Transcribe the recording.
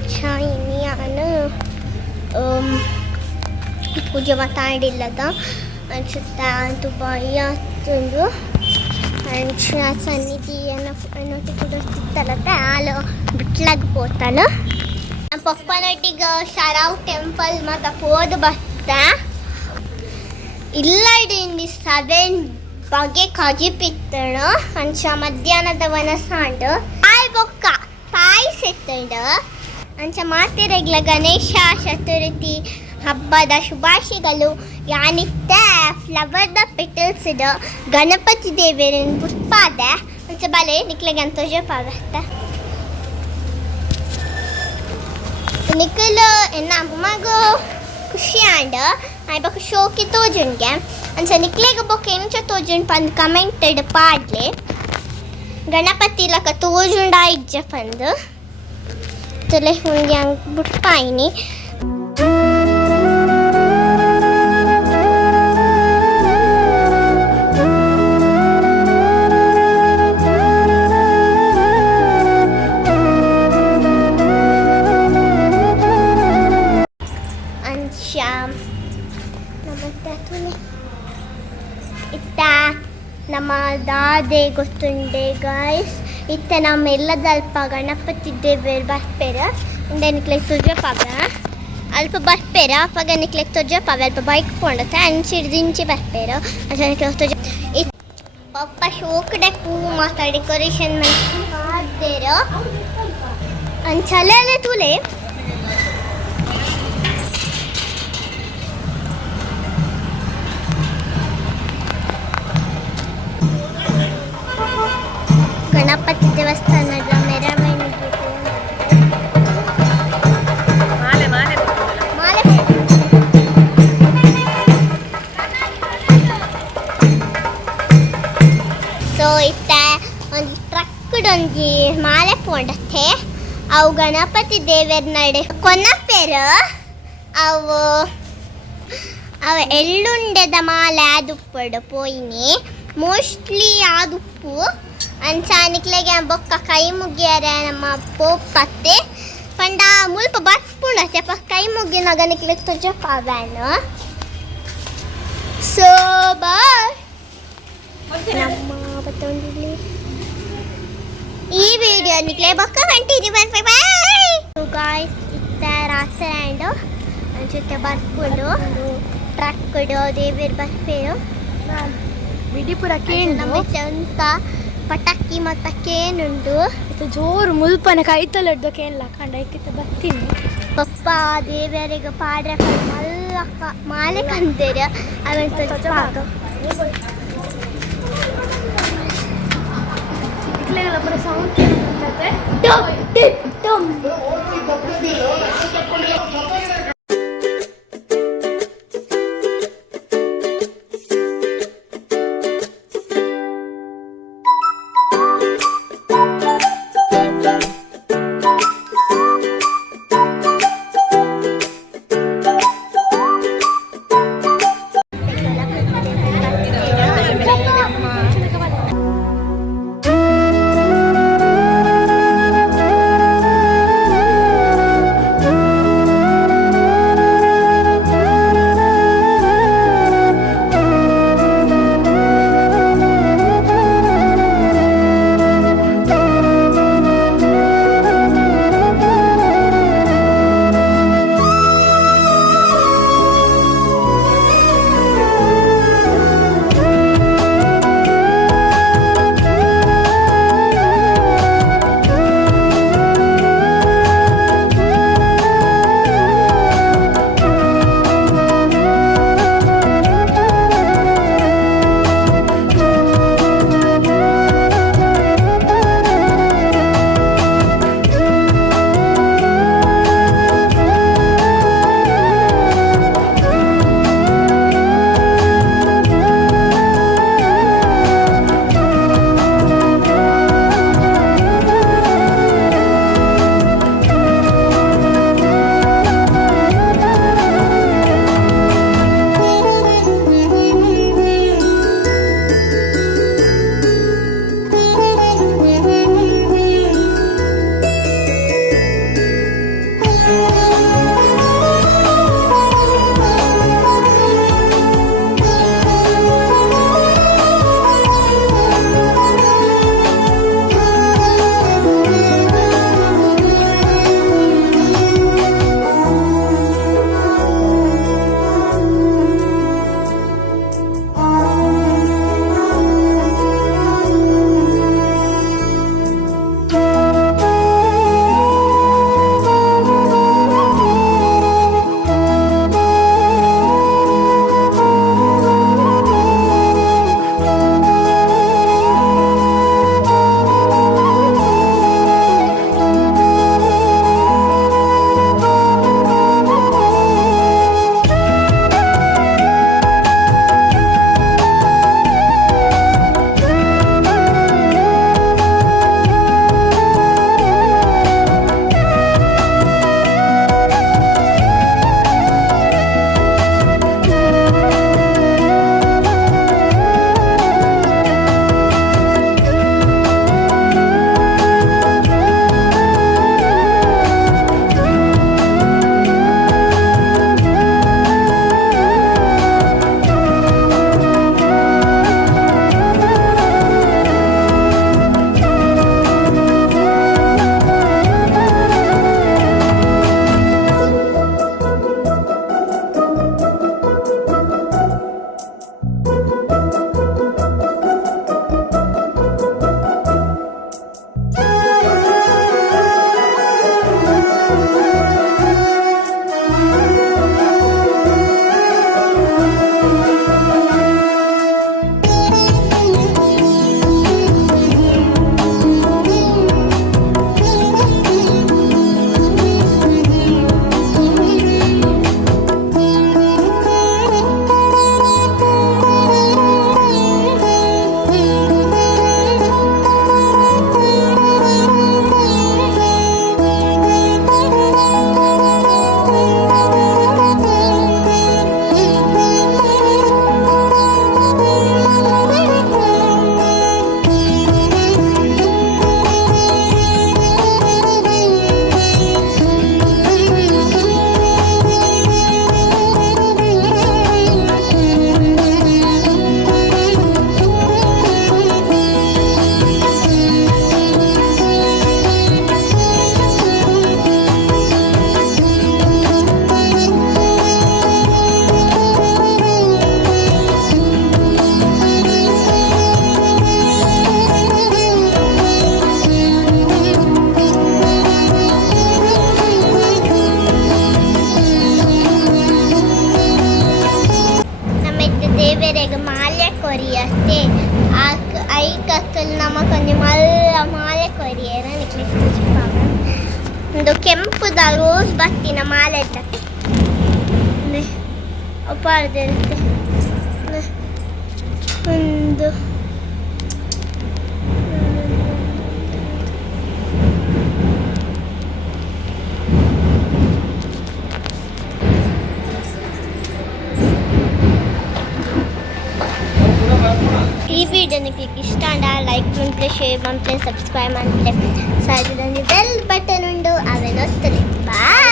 ನಾನು ಪೂಜೆ ಮಾತಾಡಿಲ್ಲದ ಅನ್ಸುತ್ತೆ ತುಂಬ ಆಯ್ತು ಅಂಚ ಸನ್ನಿಧಿಯನ್ನು ಅನ್ನೋಟಿ ಕೂಡ ಸಿಗ್ತಾರತ್ತೆ ಆಲು ಬಿಟ್ಲಾಗ ಪೋತಾಳು ಪಪ್ಪನೊಟ್ಟಿಗೆ ಶರಾವ್ ಟೆಂಪಲ್ ಮತ್ತು ಹೋದ ಬರ್ತಾ ಇಲ್ಲಡಿಂದ 7 ಬಗೆ ಕಜಿಪಿತ್ತಳು ಅಂಚ ಮಧ್ಯಾಹ್ನದ ವನಸಾಂಡು ಬೊಕ್ಕ ಪಾಯಿಸಿತ್ತಳು ಅಂಚ ಮಾತಿರೆಗ್ಲ ಗಣೇಶ ಚತುರ್ಥಿ ಹಬ್ಬದ ಶುಭಾಶಯಗಳು ಯಾನಿತ್ತ ಫ್ಲವರ್ದ ಪೆಟಲ್ಸ್ದ ಗಣಪತಿ ದೇವರಿನ ಪುಷ್ಪಾದ ಅಂಚ ಬಲೆ ನಿಕ್ಲೆಗೆ ಅಂತ ಜಪಾಗತ್ತ ನಿಖಿಲ್ ಎನ್ನ ಅಮ್ಮಗ ಖುಷಿ ಆಂಡ ಆಯ್ಬಕ ಶೋಕಿ ತೋಜುಂಗೆ ಅಂಚ ನಿಕ್ಲೆಗೆ ಬೊಕ್ಕ ಎಂಚ ತೋಜುಂಡ್ ಪಂದ್ ಕಮೆಂಟೆಡ್ ಪಾಡ್ಲೆ ಗಣಪತಿ ಲಕ ತೋಜುಂಡ ಇಜ್ಜ ಪಂದ್ ತಲೆ ಹುಂಗೆ ಹಂಗೆ ಬಿಟ್ಪಾಯಿನಿ ಇತ್ತ ನಮ್ಮ ದಾದೆ ಗೊತ್ತುಂಡೆ ಗಾಯ್ಸ್ ಇತ್ತ ನಮ್ಮ ಎಲ್ಲದ ಅಲ್ಪ ಗಣಪತಿ ದೇವರು ಬರ್ಪೇರ ಇಂದೆನಿಕ್ಲೆಗ್ ತುಜಪಾವ ಅಲ್ಪ ಬರ್ಪೇರ ಅಪ್ಪಾಗ ನಿಕ್ಲೆಗ್ ತುಜಪಾವ ಅಲ್ಪ ಬೈಕ್ ಪೋಂಡತ್ತೆ ಅಂಚಿಡ್ದಿಂಚಿ ಬರ್ಪೇರ ಅಂಚ ತುಜ ಪಪ್ಪ ಶೋಕಡೆ ಪೂ ಮಾತ ಡೆಕೋರೇಷನ್ ಮಾಡ್ದೇರ ಅಂಚಲೆ ತುಲೆ ಗಣಪತಿ ದೇವಸ್ಥಾನದ ಮೆರವಣಿಗೆ ಸೊ ಇತ್ತ ಒಂದು ಟ್ರಕ್ಡೊಂದು ಮಾಲೆ ಪೋಂಡತ್ತೆ ಅವು ಗಣಪತಿ ದೇವರ ನಡೆ ಕೊನಪೆರ ಅವು ಎಳ್ಳುಂಡೆದ ಮಾಲೆ ಆದುಪ್ಪಡು ಪೋಯಿನಿ ಮೋಸ್ಟ್ಲಿ ಆದುಪ್ಪು ಅಂಚಾನಿಕ್ಲೆಗೆ ಬೊಕ್ಕ ಕೈ ಮುಗಿಯರ ನಮ್ಮ ಪೋಪತ್ತೆ ಪಂಡ ಮುಲ್ಪ ಬತ್ಪುಂಡತ್ತೆ ಕೈ ಮುಗಿನಾಗ ನಿಕ್ಲೆಗ್ ತುಜಪಾವೇನು ಸೊ ಬಾಯ್ ನಮ್ಮ ಬತ್ತೊಂದಿಲ್ಲಿ ಈ ವಿಡಿಯೋ ನಿಕ್ಲೆ ಬೊಕ್ಕ ಕಂಟಿನ್ಯೂ ಬರ್ಬೈ ಬಾಯ್ ಸೊ ಗಾಯ್ಸ್ ಇತ್ತ ರಾತ್ರಿ ಆ್ಯಂಡ್ ಜೊತೆ ಬರ್ಕೊಂಡು ಟ್ರಕ್ಡು ದೇವರ ಬರ್ಪೇರು ವಿಡಿಪುರ ಕೇಂದ್ರ ಅಂತ ಪಟಾಕಿ ಮತ್ತು ಕೇನುಂಡು ಇದು ಜೋರು ಮುಲ್ಪನ ಕೈತಲಡ್ದು ಕೇನ್ಲ ಕಂಡ ಐಕಿತ ಬರ್ತೀನಿ ಪಪ್ಪ ದೇವರಿಗೆ ಪಾಡ್ರೆ ಮಲ್ಲಕ್ಕ ಮಾಲೆ ಕಂದೇರ ಅವಂತ ಸೌಂಡ್ ರೋಸ್ ಬತ್ತಿನ ಮಾಲೆ ಅಪ್ಪಾರ್ದಿರುತ್ತೆ ಒಂದು ಈ ವಿಡಿಯೋ ನಿಮಗೆ ಇಷ್ಟ ಅಂಡ ಲೈಕ್ ಮಾಡ್ಲೆ ಶೇರ್ ಮಾಡ್ಲೆ ಸಬ್ಸ್ಕ್ರೈಬ್ ಮಾಡ್ಲೆ ಸೈಡಲ್ಲಿ ಬೆಲ್ ಬಟನ್ ಉಂಡು ಅವೇನೊತ್ತಲಿ ಬಾಯ್.